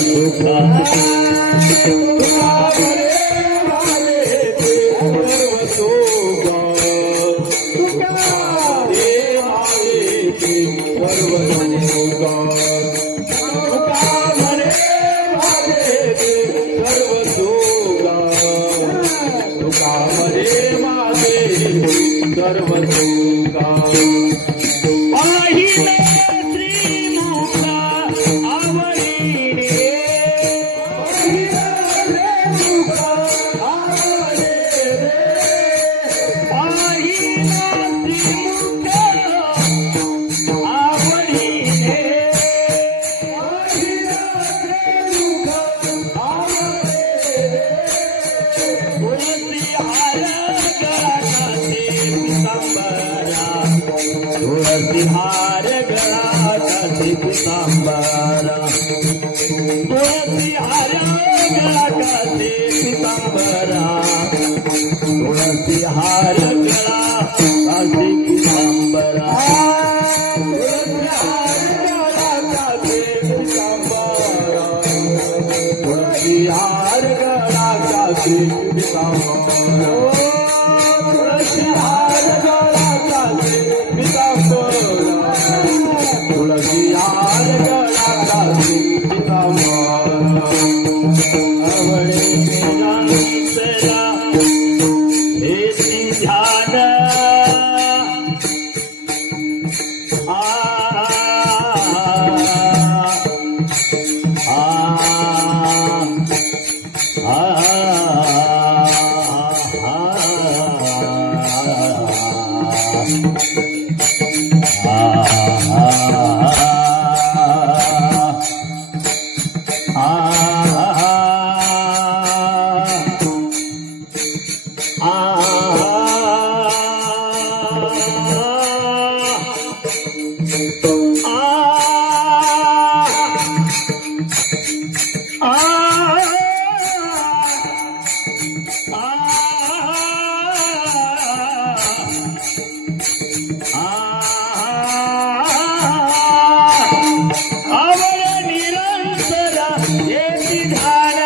तुका तुळसी हार गळाचा श्री पितांबर तुळसी हार गळाचा श्री पितांबर तुळसी हार गळाचा श्री पितांबर आवडे मेला हे ध्यान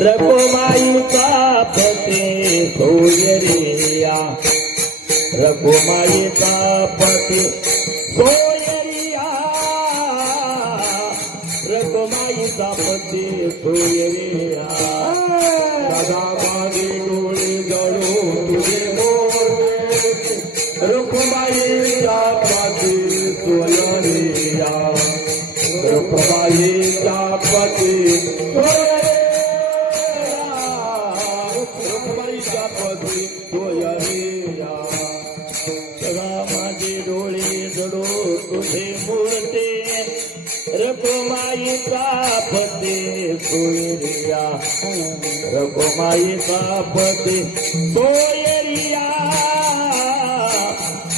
रघुमाईचा पती सोयरिया रघुमाईचा पती सोयरिया रघुमाईचा पती सोयरिया दादा माझे डोळे जळू तुझे मोरे रघुमाईचा पती सोयरिया रघुमाईचा पती सोयरिया रघुमाईचा पती सोयरिया रघुमाईचा पती सोयरिया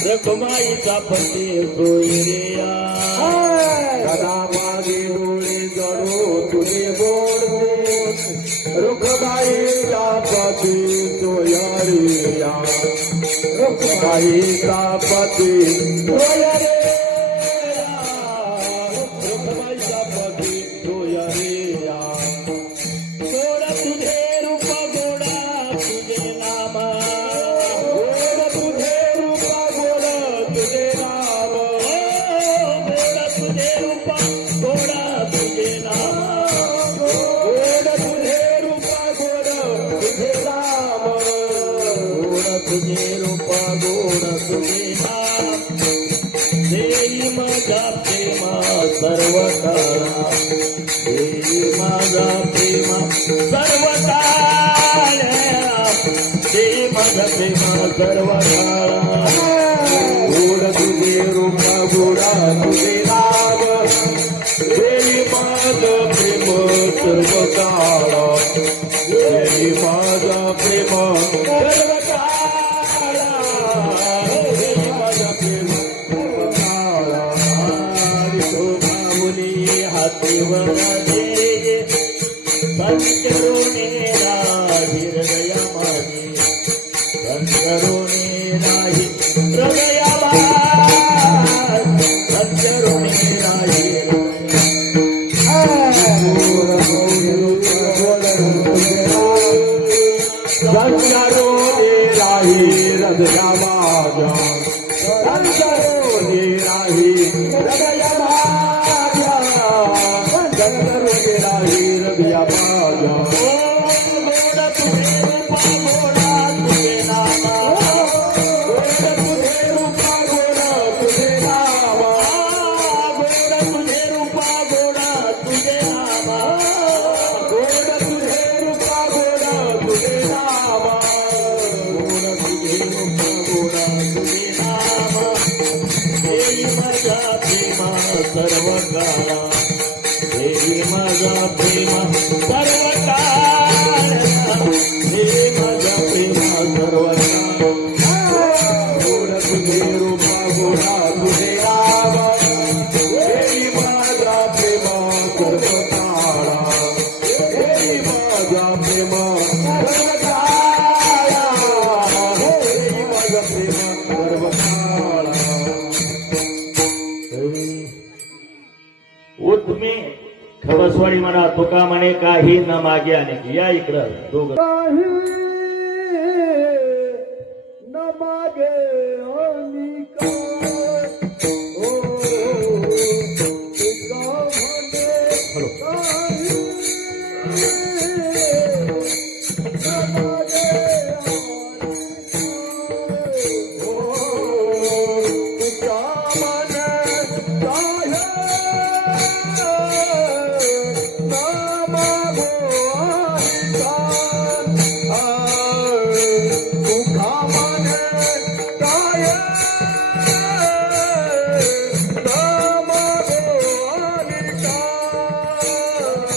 रघुमाईचा पती सोयरिया दादा माझे डोळे जळू तुझे बोलते रघुमाईचा पती सोयरिया रघुमाईचा पती सोयरिया सर्व काळा देई माझा प्रेम सर्व काळा देई माझा प्रेम सर्व काळा गोड तुझे रूप गोडा तुझे नाव देई माझा प्रेम सर्व काळा देई माझा प्रेम सर्व काळा देई माझा प्रेम हातीवराजे संतरुणे राही हृदया माझे संतरुणे राही हृदया संतरुणे राही संतरुणे राही हृदया माझा संतरुणे राही हृदया माझा सर्व तेरा हीर दिया माझ्या गोड तुझे रूपा गोडा तुझे नामा गोड तुझे रूपा गोड तुझे नामा गोड तुझे रूपा गोडा तुझे नामा गोड तुझे रूपा गोड तुझे नामा गोड तुझे रूपा गोड तुझे नामा देवी माझा प्रेमा सर्व काळा देवी माझा प्रेमा सर्व काळा देवी माझा प्रेमा सर्व गोड तुझे रूपा गोड तुझे नामा देवी माझा प्रेमा सर्व काळा देवी माझा प्रेमा सर्व काळा देवी माझा प्रेमा सर्व काळा तुम्ही खबसवाडी म्हणा तुका म्हणे काही न मागे आणि या इकडं दोघं काही न मागे आणि काय ओ तुका म्हणे काही न मागे आणि काय.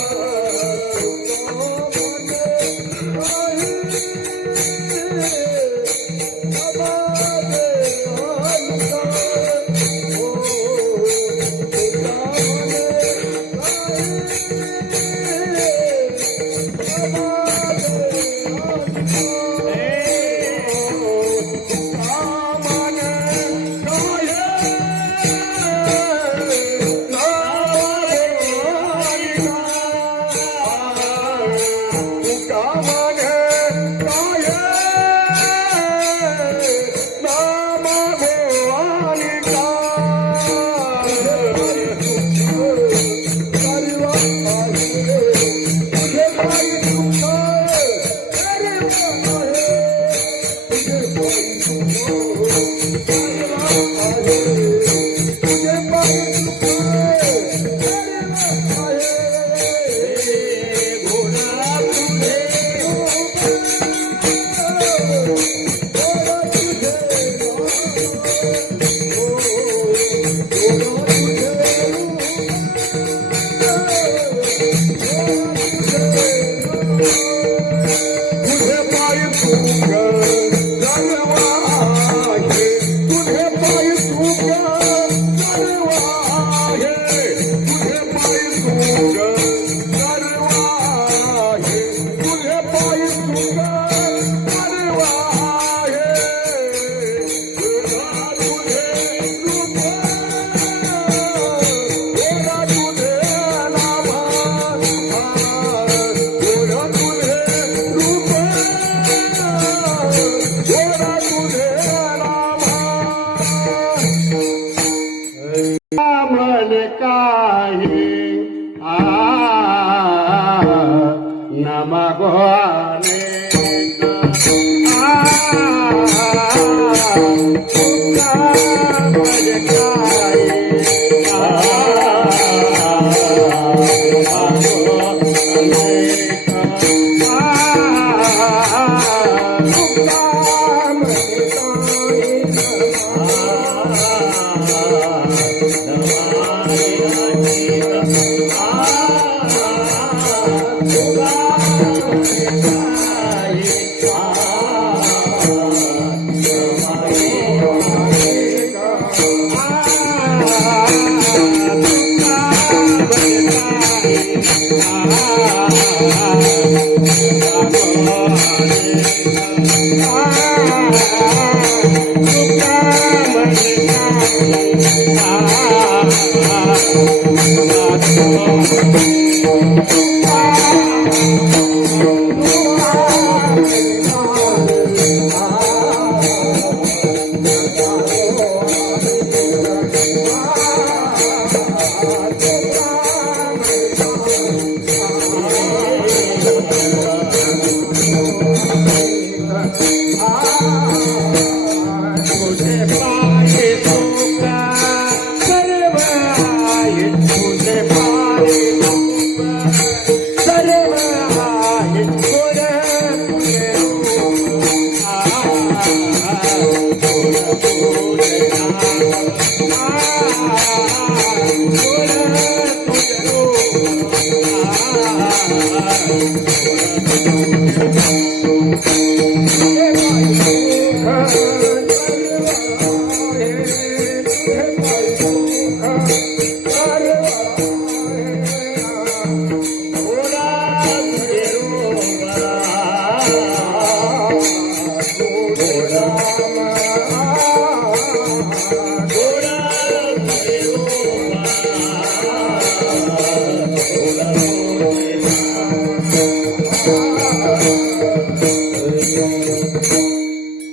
ओ तुका म्हणे काय न मागो आणि काय. तुका म्हणे काय न मागो आणि सर्व आहे गोड तुझे रूप.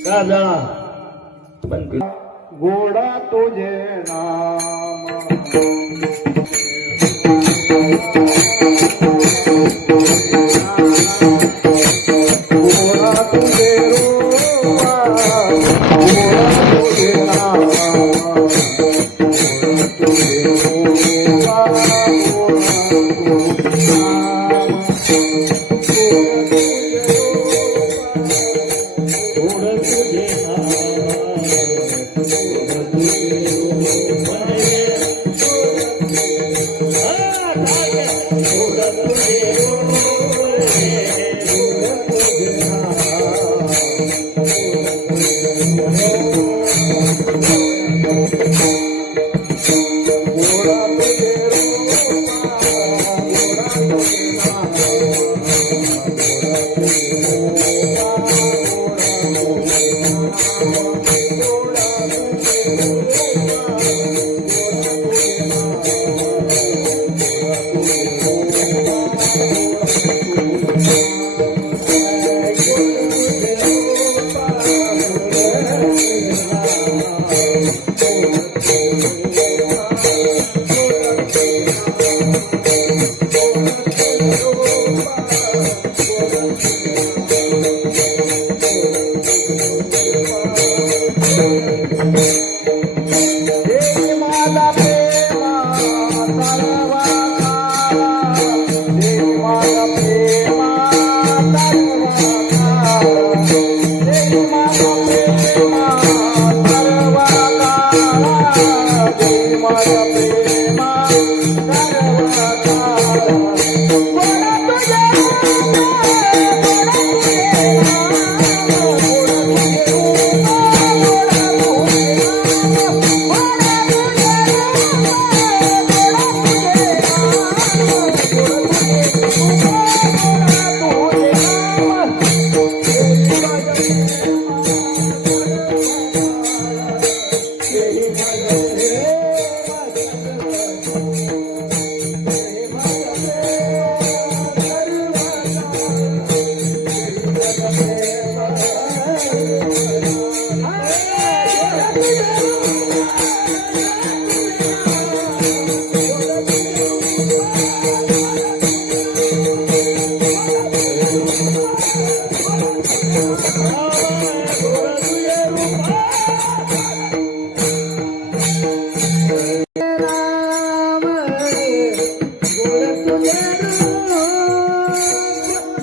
राजा पण गोडा तुझे नाम गोडा तुझे रूपा गोडा तुझे नाम गोडा तुझे रूपा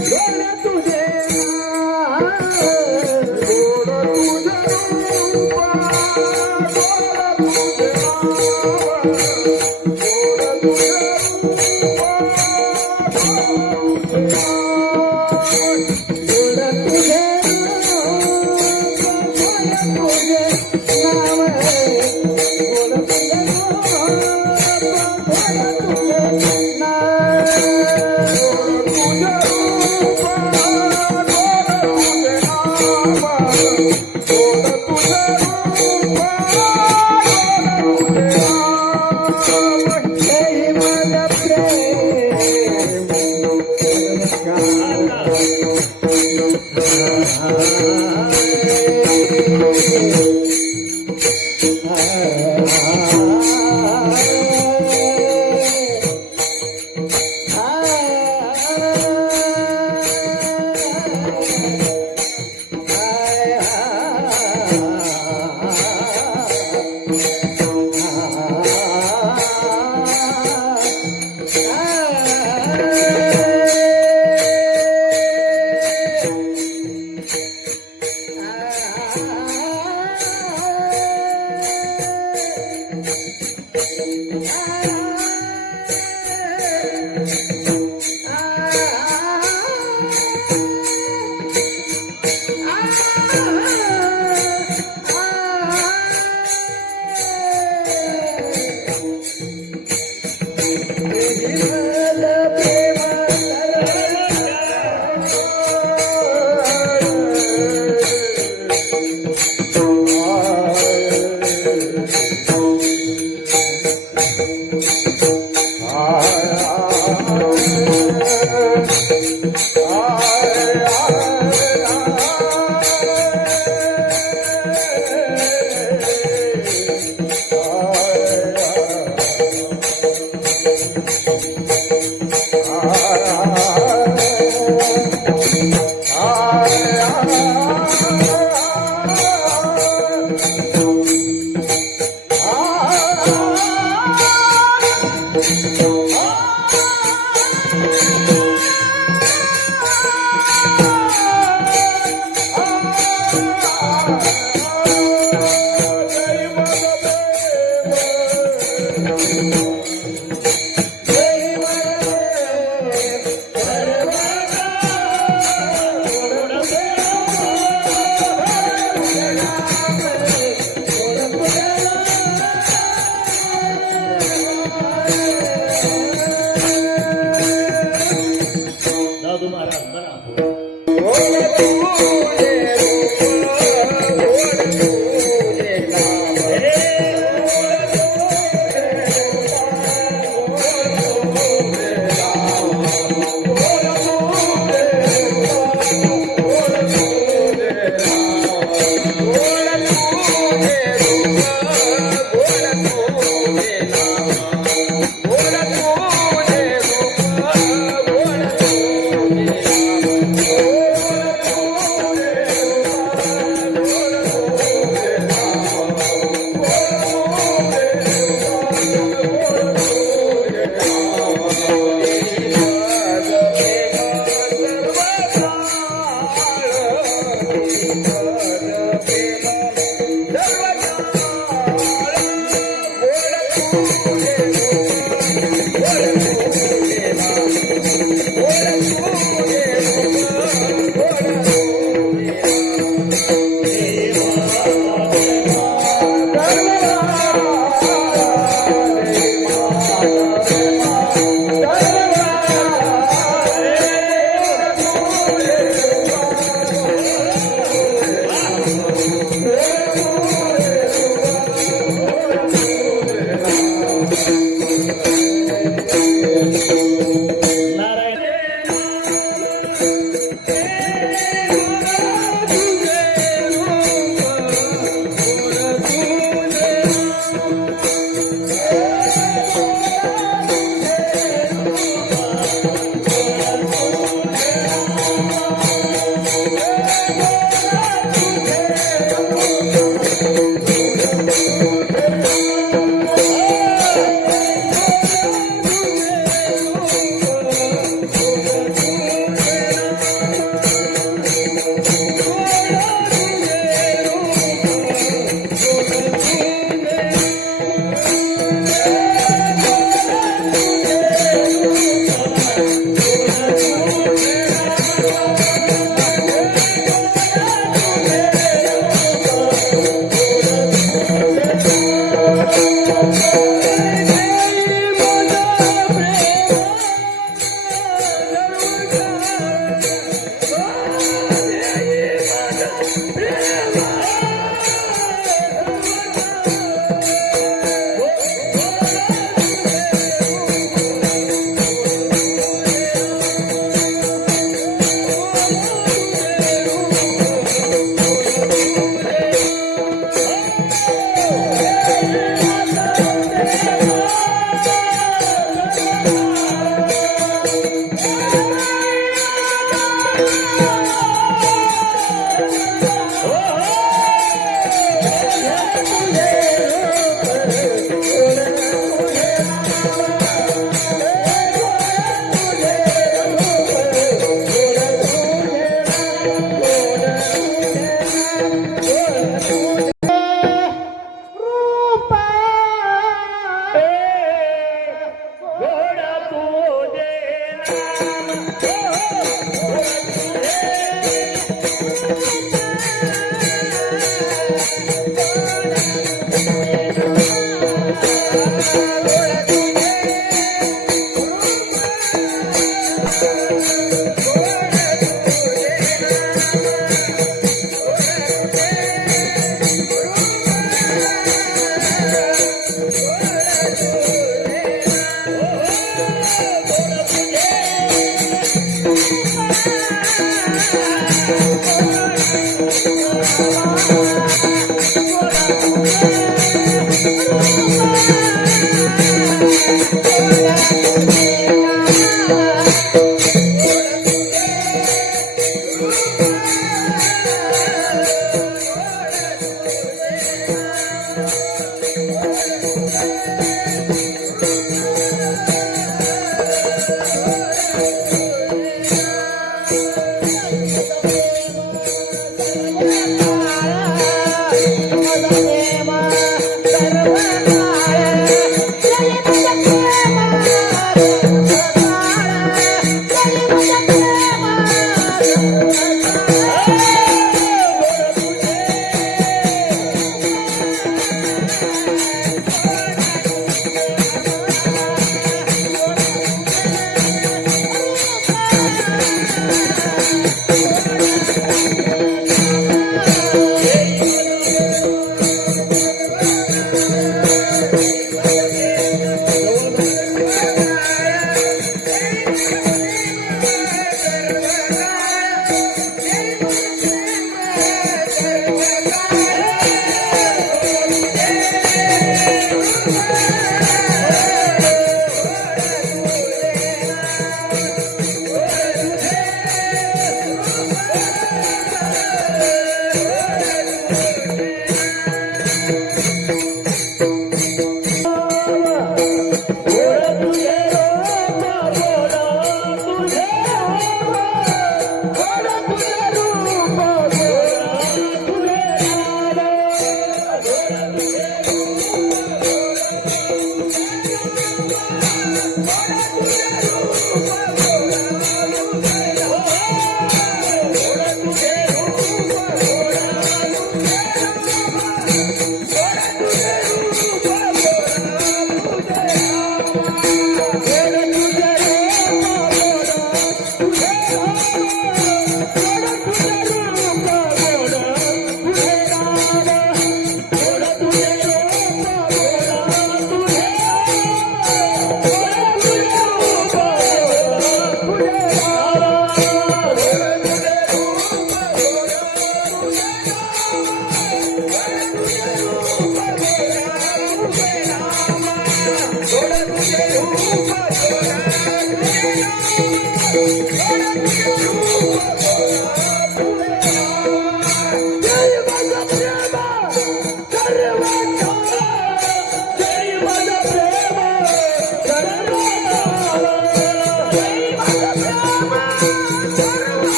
गोडा तुझे दादू महाराज बरा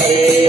Hare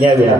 या विना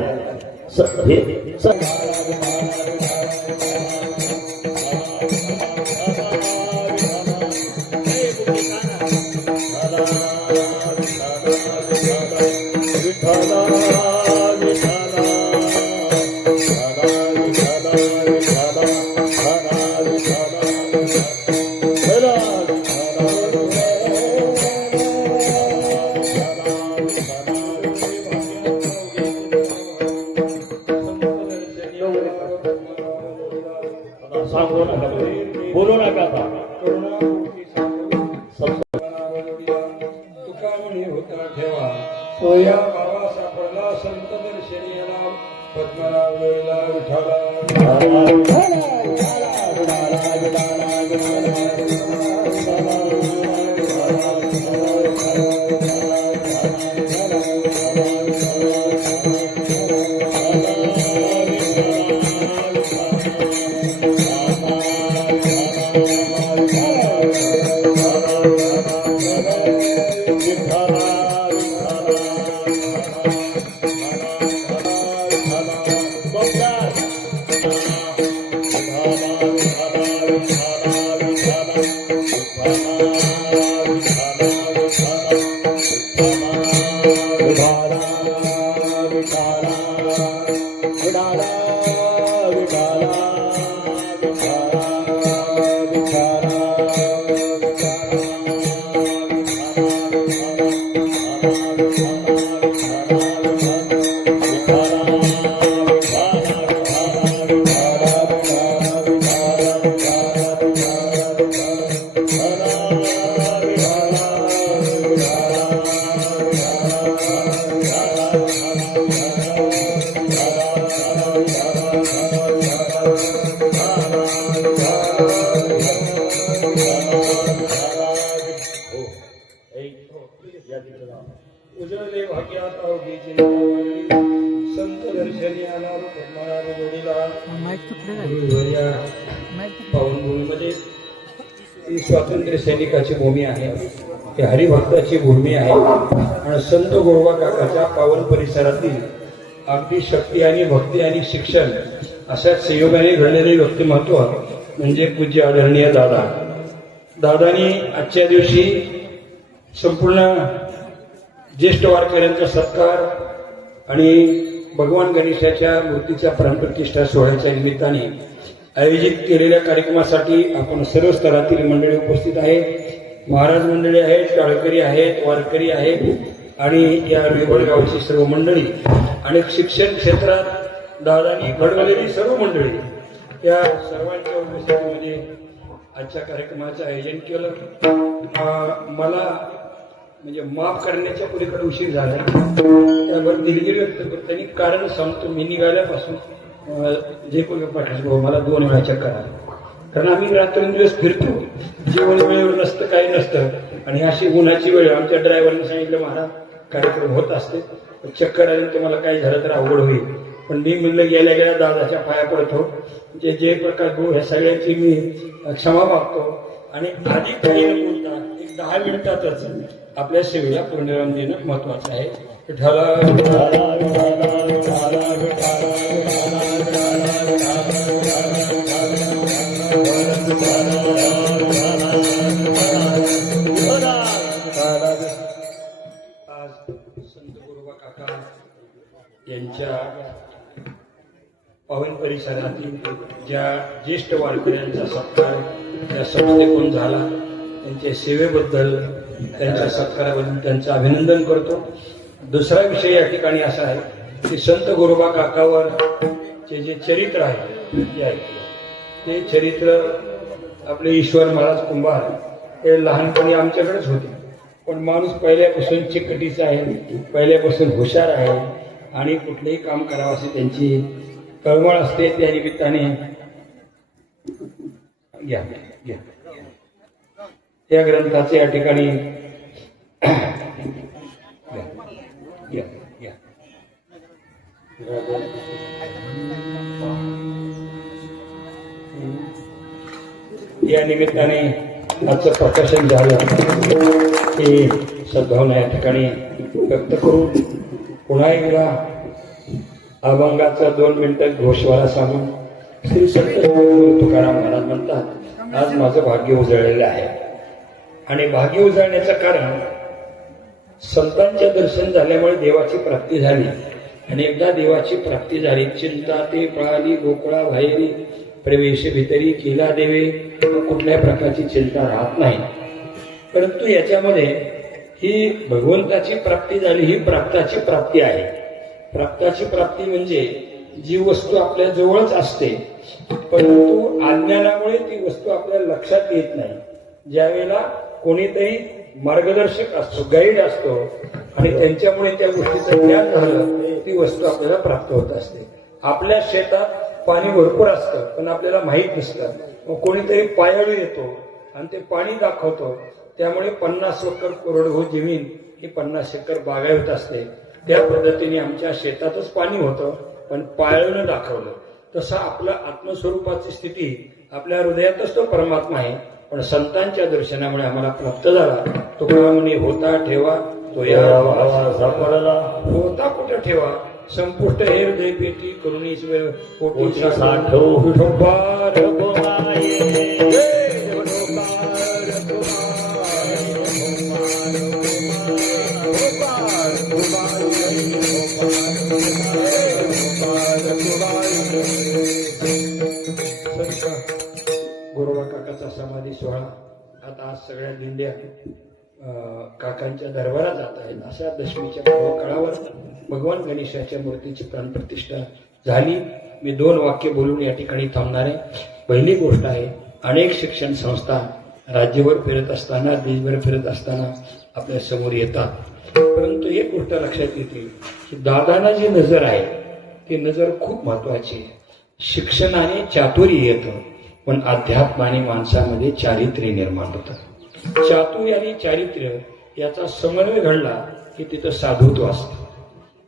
सांगू नका बोलू नका आता तुका म्हणी होता ठेवा सोया बाबा सापडला संत दर्शनी याला पद्मनाभ वेळला विठाला उजळले भाग्यात अवघीचे संत दर्शनी आला पद्मनाभ वेळीला पावनभूमीमध्ये ही स्वातंत्र्य सैनिकाची भूमी आहे, ही हरिभक्ताची भूमी आहे आणि संत गोरबा काकाच्या पावन परिसरातील अगदी शक्ती आणि भक्ती आणि शिक्षण अशा संयोगाने घडलेले व्यक्तिमत्व म्हणजे पूज्य आदरणीय दादानी आजच्या दिवशी संपूर्ण ज्येष्ठ वारकऱ्यांचा सत्कार आणि भगवान गणेशाच्या मूर्तीचा प्राणप्रतिष्ठा सोहळ्याच्या निमित्ताने आयोजित केलेल्या कार्यक्रमासाठी आपण सर्व स्तरातील मंडळी उपस्थित आहे. महाराज मंडळी आहेत, टाळकरी आहेत, वारकरी आहेत आणि या रेवळ गावची सर्व मंडळी आणि शिक्षण क्षेत्रात दादांनी घडवलेली सर्व मंडळी या सर्वांच्या उपस्थितीमध्ये आजच्या कार्यक्रमाचं आयोजन केलं. मला म्हणजे माफ करण्याच्या पलीकडे उशीर झाला त्यावर दिलगिरी व्यक्त करतो आणि कारण सांगतो. मी निघाल्यापासून जे कोणी पाठीस भाऊ मला 2 वेळा चक्कर आला, कारण आम्ही रात्रंदिवस फिरतो, जेवण वेळेवर नसतं काही नसतं आणि अशी उन्हाची वेळ आमच्या ड्रायव्हरने सांगितलं महाराज कार्यक्रम होत असते, चक्कर आले तुम्हाला काही झालं तर अवघड होईल. पण मी म्हणलं गेल्या गेल्या दादाच्या पाया पडतो, जे प्रकार भाऊ ह्या सगळ्यांची मी क्षमा मागतो आणि आधी काही न बोलता एक 10 मिनिटातच आपल्या सेवेला पूर्णविराम देणं महत्वाचं आहे. आज संत गोरोबा काका यांच्या पावन परिसरातील ज्या ज्येष्ठ वारकऱ्यांचा सत्कार त्या संस्थेकडून झाला, त्यांच्या सेवेबद्दल त्यांच्या सत्काराबद्दल त्यांचं अभिनंदन करतो. दुसरा विषय या ठिकाणी असा आहे की संत गोरोबा काकावर जे चरित्र आहे ते चरित्र आपले ईश्वर महाराज कुंभार हे लहानपणी आमच्याकडेच होते पण माणूस पहिल्यापासून चिकटीचा आहे, पहिल्यापासून हुशार आहे आणि कुठलेही काम करावं अशी त्यांची तळमळ असते. त्या निमित्ताने घ्या घ्या या ग्रंथाचे या ठिकाणी घ्या घ्या या निमित्ताने आजचं प्रकाशन झालं ही सद्भावना या ठिकाणी व्यक्त करून पुन्हा एकदा अभंगाचा 2 मिनिटं घोषवारा सांगून श्री संत तुकाराम महाराज म्हणतात, आज माझं भाग्य उजळलेलं आहे. आणि भाग्य उजळण्याचं कारण संतांच्या दर्शन झाल्यामुळे देवाची प्राप्ती झाली. आणि एकदा देवाची प्राप्ती झाली, चिंता ते पळाली गोकुळा बाहेरी प्रवेश भितरी केला देवे, कुठल्याही प्रकारची चिंता राहत नाही. परंतु याच्यामध्ये ही भगवंताची प्राप्ती झाली, ही प्राप्ताची प्राप्ती आहे. प्राप्ताची प्राप्ती म्हणजे जी वस्तू आपल्या जवळच असते परंतु अज्ञानामुळे ती वस्तू आपल्या लक्षात येत नाही. ज्यावेळेला कोणीतरी मार्गदर्शक असतो, गाईड असतो आणि त्यांच्यामुळे त्या गोष्टीचं ज्ञान झालं, ती वस्तू आपल्याला प्राप्त होत असते. आपल्या शेतात पाणी भरपूर असतं पण आपल्याला माहीत नसतं. मग कोणीतरी पायाळू येतो आणि ते पाणी दाखवतो, त्यामुळे 50 एकर कोरडवाहू जमीन ही 50 एकर बागायत असते. त्या पद्धतीने आमच्या शेतातच पाणी होतं पण पायाळूनं दाखवलं. तसं आपल्या आत्मस्वरूपाची स्थिती आपल्या हृदयातच तो परमात्मा आहे. पण संतांच्या दर्शनामुळे आम्हाला प्राप्त झाला. तुकाराम म्हणे, होता ठेवा तो या सापडला, होता कुठं ठेवा संपुष्ट हे हृदय पेटी करुणी पोटी साठो विठोबार गोरोबा काकाचा समाधी सोहळा आता आज सगळ्या दिंड्या काकांच्या दरबारात जात आहेत. अशा दशमीच्या काळावर भगवान गणेशाच्या मूर्तीची प्राणप्रतिष्ठा झाली. मी 2 वाक्य बोलून या ठिकाणी थांबणार आहे. पहिली गोष्ट आहे, अनेक शिक्षण संस्था राज्यभर फिरत असताना, देशभर फिरत असताना आपल्या समोर येतात. परंतु एक गोष्ट लक्षात येते की दादांना जी नजर आहे ती नजर खूप महत्वाची आहे. शिक्षणाने चातुर्य येतं पण अध्यात्माने माणसामध्ये चारित्र्य निर्माण होतं. चातुर्य आणि चारित्र्य याचा समन्वय घडला की तिथं साधुत्व असतं.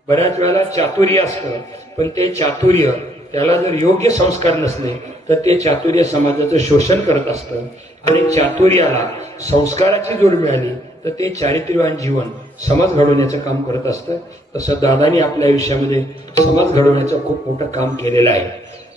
बऱ्याच वेळेला चातुर्य असतं पण ते चातुर्य त्याला जर योग्य संस्कार नसले तर ते चातुर्य समाजाचं शोषण करत असतं. आणि चातुर्याला संस्काराची जोड मिळाली तर ते चारित्र्यवान जीवन समाज घडवण्याचं काम करत असतं. तसं दादानी आपल्या आयुष्यामध्ये समाज घडवण्याचं खूप मोठं काम केलेलं आहे.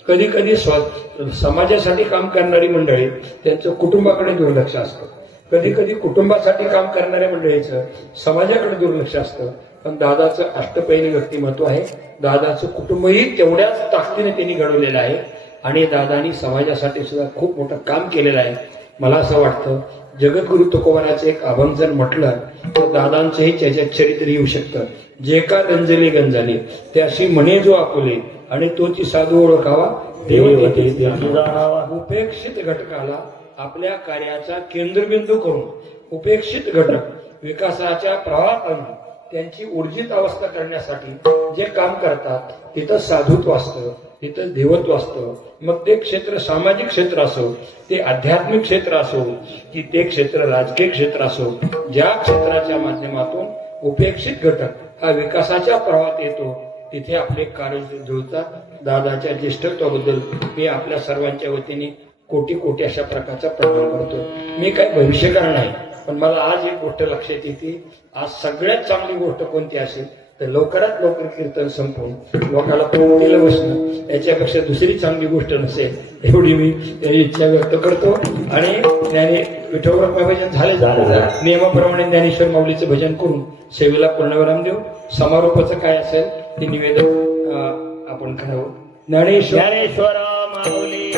कधी कधी समाजासाठी काम करणारी मंडळी त्यांचं कुटुंबाकडे दुर्लक्ष असतं, कधी कधी कुटुंबासाठी काम करणाऱ्या मंडळीचं समाजाकडे दुर्लक्ष असतं. पण दादाचं अष्टपैली व्यक्तिमत्व आहे. दादाचं कुटुंबही तेवढ्याच ताकदीने त्यांनी घडवलेलं आहे आणि दादानी समाजासाठी सुद्धा खूप मोठं काम केलेलं आहे. मला असं वाटतं जगद्गुरु तुकोबाराचं एक अभंग जर म्हटलं तर दादांचंही त्याच्यात चरित्र येऊ शकतं. जे का गंजले गंजाले त्याशी म्हणे जो आपुले आणि तोची साधू ओळखावा देव उपेक्षित घटकाला आपल्या कार्याचा केंद्रबिंदू करून उपेक्षित घटक विकासाच्या प्रवाहात आणून त्यांची ऊर्जित अवस्था करण्यासाठी जे काम करतात तिथं साधुत्व असतं, तिथं देवत्व असतं. मग ते क्षेत्र सामाजिक क्षेत्र असो, ते आध्यात्मिक क्षेत्र असो, की ते क्षेत्र राजकीय क्षेत्र असो, ज्या क्षेत्राच्या माध्यमातून उपेक्षित घटक हा विकासाच्या प्रवाहात येतो तिथे आपले कार्य जुळतात. दादाच्या ज्येष्ठत्वाबद्दल मी आपल्या सर्वांच्या वतीने कोटी कोटी अशा प्रकारचा प्रणाम करतो. मी काही भविष्यकाळ नाही पण मला आज एक गोष्ट लक्षात येते. आज सगळ्यात चांगली गोष्ट कोणती असेल तर लवकरात लवकर कीर्तन संपवून लोकांना पंक्तीला बसणं याच्यापेक्षा दुसरी चांगली गोष्ट नसेल एवढी मी त्याची इच्छा व्यक्त करतो. आणि त्याने विठोबा भजन झाले नियमाप्रमाणे ज्ञानेश्वर माऊलीचं भजन करून सेवेला पूर्णविराम देऊ. समारोपाचं काय असेल ते निवेदन आपण करावं. ज्ञानेश्वर माऊली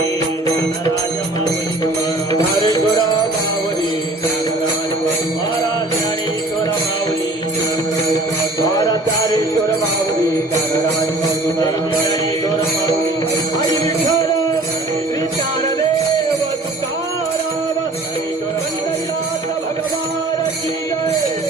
भगवान की जय.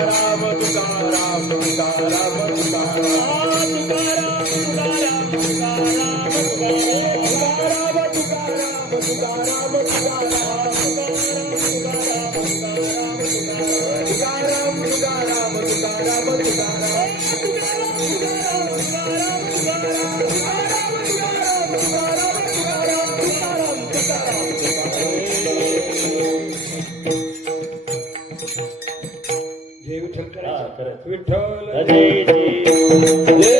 तुकाराम तुकाराम तुकाराम जय विठ्ठल हा, करायचं. खरं. विठ्ठल जय जय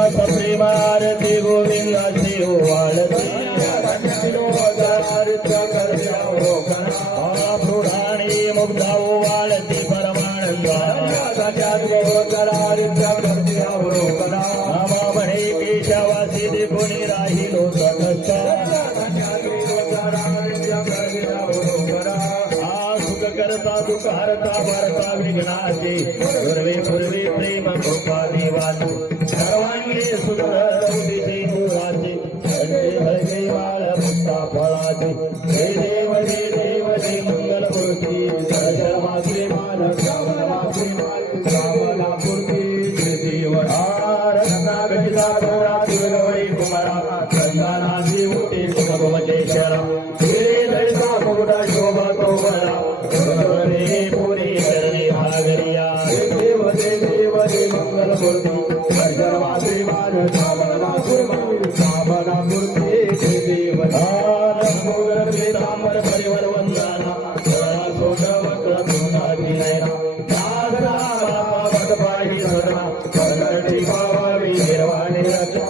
प्रेमारती गोविंदाची वाळती पुराणी मुग्धा वाळती परमानंदा मामा म्हणे केशवासी देखोनी राहिलो सुख करता दुःख हरता भरता विघ्नाचे पूर्वे पूर्वे प्रेम कृपा देवाचे सर्वांगी सुंदर मुराचे हरे बाळ मुक्ता फळाचे हे देव हे मंगल मूर्ती शर्माचे मानक रामाचे मानक रामला मूर्ती हे देव रत्नागतीचा दोरा तिरुवरी कुमारा संतानाची उठे भगवते शरा हे दळसा मुगडा शोभा तो बरा रे पुरी करणे भागरिया हे देव हे मंगल मूर्ती शर्माचे मानक रामला मूर्ती हे देव तांबर परिवर वंदना सोट वक्र सोनाची नयना नागरा बापा भटपाही सदना करकटी भावावी निर्वाणी रचना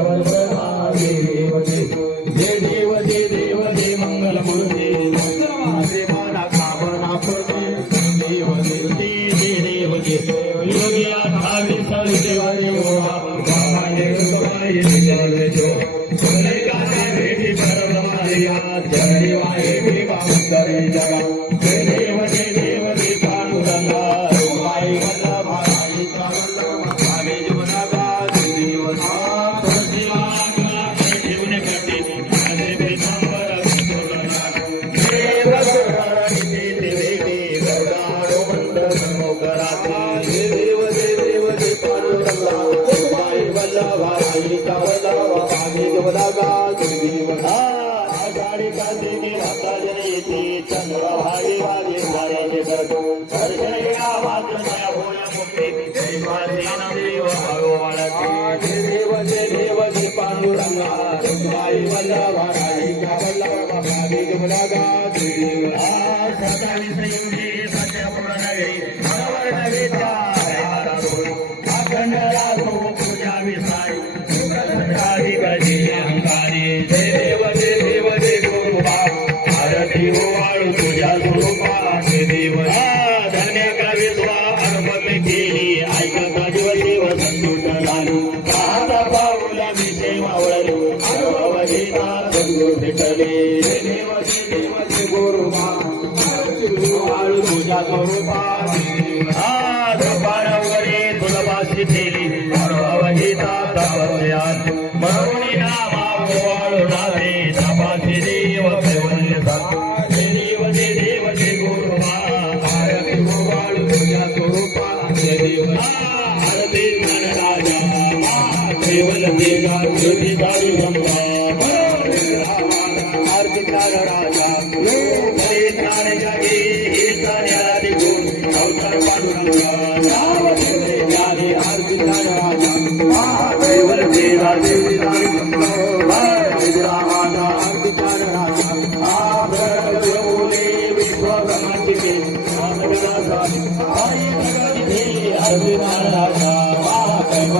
वंदना देव जय मंगल मूर्ती माना कामना पूर्ती देव देव योगिया धावी सरी देवारी मोहा मामाने सुमाई निजाले जो सोने गाने भेटी परमारिया जय वाहे देवा करे जगा जय देव पांडुरंगा माई वल्ला माई कावल्ला मागे जीवनागा देव तुळशी वागला जीवन करते माझे पेतांबर सोडला देव सोडणी देवे गरुडारो मंडल मोकराते देव पांडुरंगा माई वल्ला माई कावल्ला मागे जीवनागा देव आषाढी कार्तिकी भक्ताजन येते चंद्र भागी वागे साऱ्याचे करतो हर्षया वाचनया भोया मुक्ती देवाधीन देव भगवानते देव पांडुरंगा माई वल्लभा राई वल्लभा भागे जमलागा देव सकाळी संयुगे सत्य पूर्ण मनवर नवेच्या अखंड राजो पूजा विसाई सुखदारी गजे अंगारी जय देव गुरुबा आरती वाळू तुझ्या स्वरूपा जय देव धन्य कवित्वा अनुपम केली ऐकता दिवशी वसंत झाली पाहता पाऊला विषय मावळली अनुभव घेता सद्गुरु भेटले जय देव गुरुबा आरती वाळू तुझ्या स्वरूपा पारवरी तुलबाशी ठेली अनुभव घेता तावत्यात म्हणून नामा वाळू नावे तपासी देव देव गुरुबा आरती वाळू तुझ्या स्वरूपा जय देव आरती राजा केवल देगा ज्योती दारी गंगा आरती राजा हरे ज्ञान जागे हे ज्ञानाला दिगुण अवतार पांडुरंगा नाव ठेवले ज्ञानी आरती राजा केवल देगा ज्योती दारी गंगा राजा आरती राजा बोले विश्वकर्माची के आरती राजा Hare